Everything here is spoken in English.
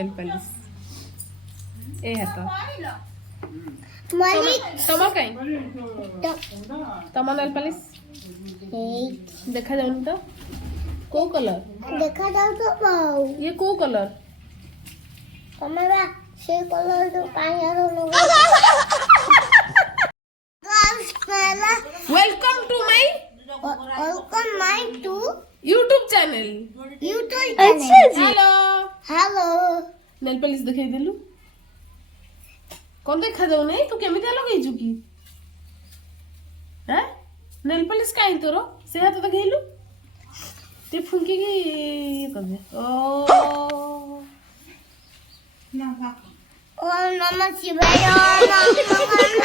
Nail polish ଏ ହାତ ତମ କାଇଁ ତମ ନେଲ୍ ପଲିଶ ଦେଖା ଯାଉନି ତ କୋଉ କଲର ଦେଖା ଯାଉଥିବ ଇଏ କୋଉ କଲର ତମେ ବା ସେ କଲର ଯୋଉ କାହିଁର ଲଗା welcome to my welcome my to YouTube channel YouTube अच्छा channel. जी हेलो Hello. नेल पॉलिश दिखाई देलु कौन देखा जाऊ नहीं तू केमिति लगैछु की हैं नेल पॉलिश काई तोरो से हाथ देखैलु ते फुंकी की ये कर दे ओ Om Namah Shivaya. Om Namah